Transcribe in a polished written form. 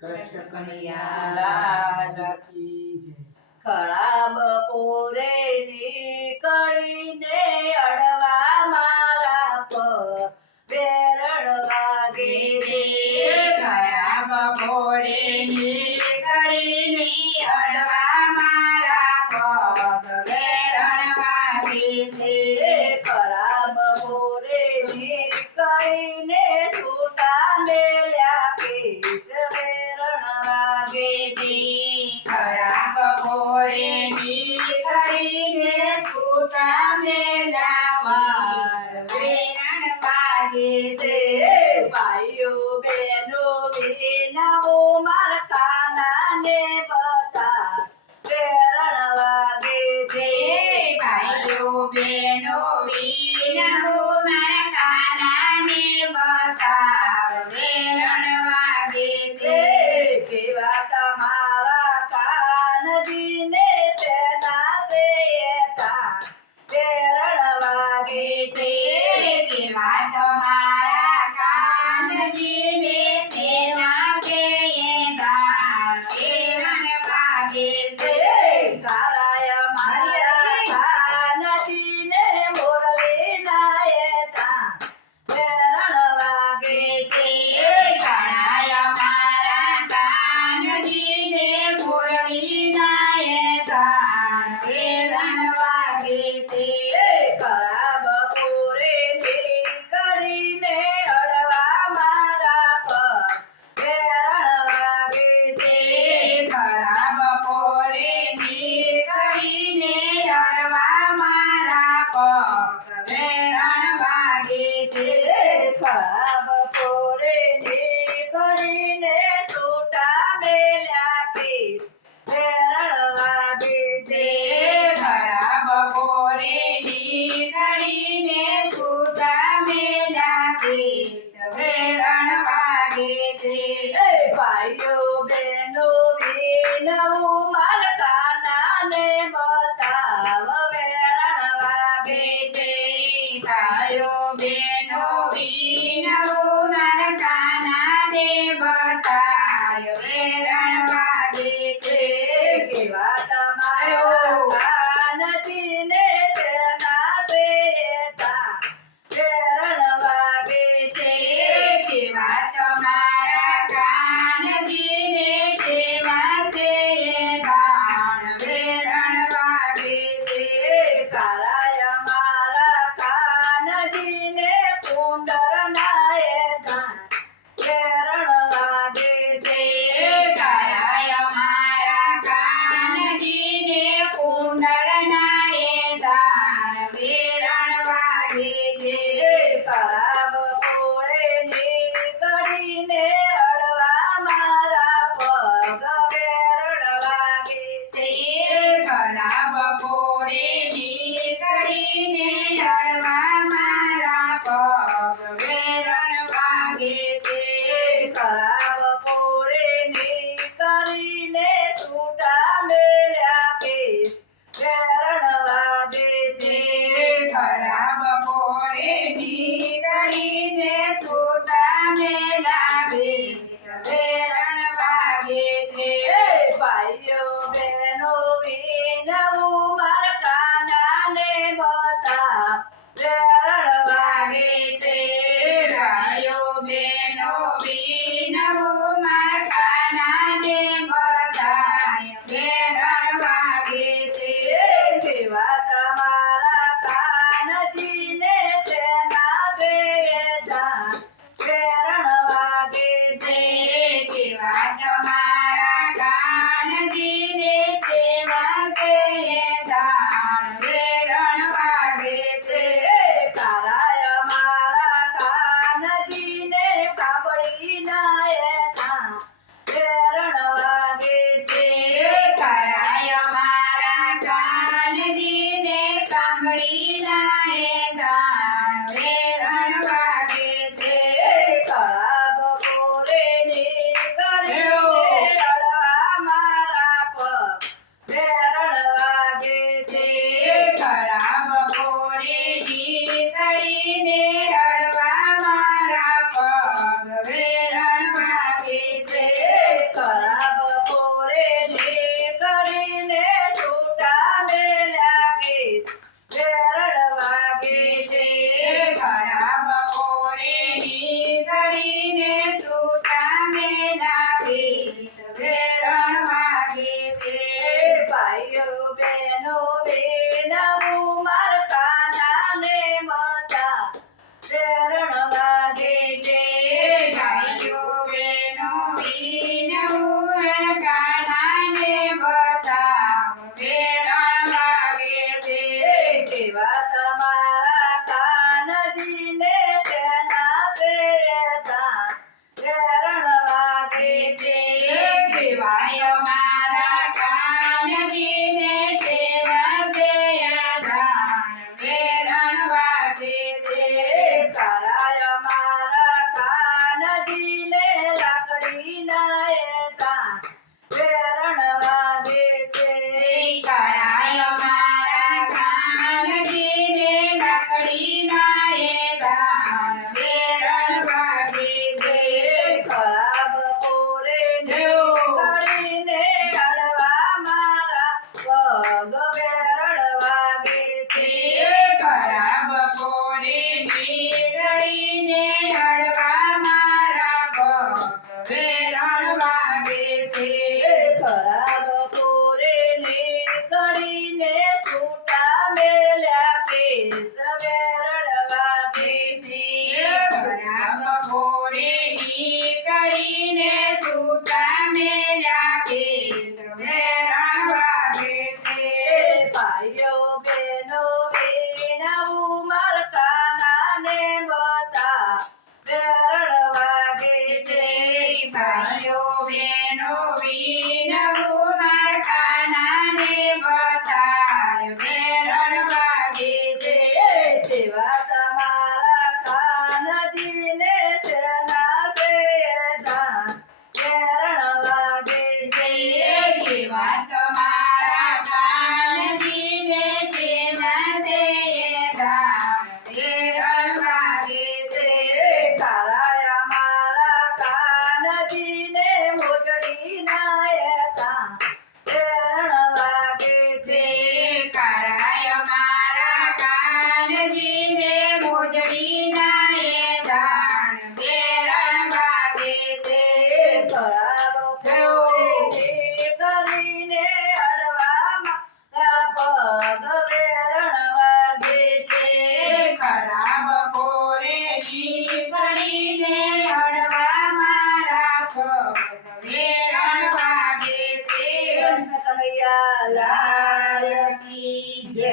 કૃષ્ણ કનૈયા લાલ કી જય. ખરા બપોરે નીકળીને અડવા મારા વેરણ વાગે રે. ખરા બપોરે નીકળીને અડવા મારા પગ વેરણ વાગે છે. ખરા બપોરે નીકળીને સૂતા મેલ્યા કેસ વેરણ વાગે છે. ખરા બપોરે નીકળીને સૂતા મેલાવા વેરણ વાગે છે. ભાઈઓ બહેનો વિનાવો મારા કાનાને બધા વેરણ વાગે છે. ભાઈઓ બહેનો વિનવું મારા કાનાને બતાવ વેરણ વાગે છે. કેવા તમારા કાનજીને સેના સેતા વેરણ વાગે છે. કેવા તમારા કાનજીને તેના કે ગાન વેરણ વાગે છે. કારાય મારા કાનજીને મોરલી નાયતા વેરણ વાગે છે. ગણાય મારા કાનજીને મુરલી નાયતા વેરણ વાગે છે. ખરા બપોરે નીકળીને અડવા મારા પગ વેરણ વાગે છે. ખરા બપોરે નીકળીને અડવા મારા પગ વેરણ વાગે છે. ખરા બપોરે નીકળીને સૂતા મેલ્યા કેસ વેરણ વાગે છે. ખરા બપોરે નીકળીને છૂટા મેલા કેસ વેરણ વાગે છે. ભાઈઓ બહેનો વિનવું મારા કાનાને બતાવ વેરણ વાગે છે. ભાઈઓ બહેનો વિનવું મારા કાનાને બતાય વેરણ વાગે છે. કેવા તમારા કાનજીને સેના સેતા વેરણ વાગે છે. કેવા તમારા કાનજીને તેવા તે ગાણ વેરણ વાગે છે. કારાય મારા કાનજીને કુંડર નાયતા વેરણ વાગે છે. કરાય મારા કાનજીને કુંડળ નાયે દાન વેરણ વાગે છે. ખરા બપોરે નીકળીને અડવા મારા બેનો વિનવું મારા કાનાને બતાય વેરણ વાગે છે કેવા તમારા કાનજીને સેના સે ધાન વેરણ વાગે છે કેવા તમારા કાનજીને જેના તે દાન વેરણ વાગે છે કારાયા મારા કાનજીને મોજડી નાયતા વેરણ વાગે છે કરાય મારા કાનજીને મોજડીના એ દાન વેરણ વાગે છે કળાવો કરીને અડવામાં પગ વેરણ વાગે છે ખરાબ પોરે નીકળીને હળવા મારા પગ વેરણ વાગે છે કૃષ્ણ કનૈયા લાલ લાલ કી જય